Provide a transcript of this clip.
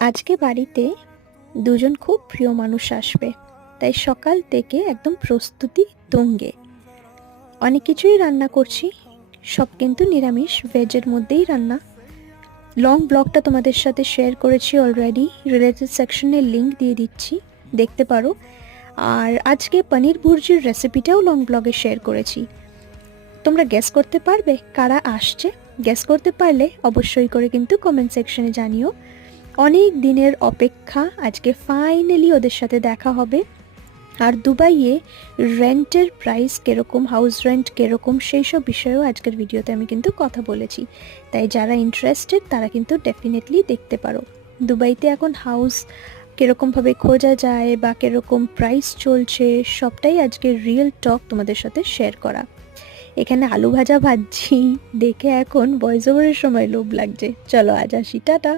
আজকে বাড়িতে দুজন খুব প্রিয় মানুষ আসবে, তাই সকাল থেকে একদম প্রস্তুতি তুঙ্গে। অনেক কিছুই রান্না করছি, সব কিন্তু নিরামিষ, ভেজের মধ্যেই রান্না। লং ব্লগটা তোমাদের সাথে শেয়ার করেছি অলরেডি, রিলেটেড সেকশনে লিংক দিয়ে দিচ্ছি, দেখতে পারো। আর আজকে পনির ভুর্জির রেসিপিটাও লং ব্লগে শেয়ার করেছি। তোমরা গেস করতে পারবে কারা আসছে? গেস করতে পারলে অবশ্যই করে কিন্তু কমেন্ট সেকশনে জানিও। অনেক দিনের অপেক্ষা, আজকে ফাইনালি ওদের সাথে দেখা হবে। আর দুবাইয়ে রেন্টের প্রাইস কীরকম, হাউস রেন্ট কীরকম, সেই সব বিষয়েও আজকের ভিডিওতে আমি কিন্তু কথা বলেছি। তাই যারা ইন্টারেস্টেড তারা কিন্তু ডেফিনেটলি দেখতে পারো। দুবাইতে এখন হাউস কীরকমভাবে খোঁজা যায় বা কীরকম প্রাইস চলছে, সবটাই আজকের রিয়েল টক তোমাদের সাথে শেয়ার করা। এখানে আলু ভাজা ভাজছি দেখে এখন ভয়েস ওভারের সময় লোভ লাগছে। চলো আজ আসি, টাটা।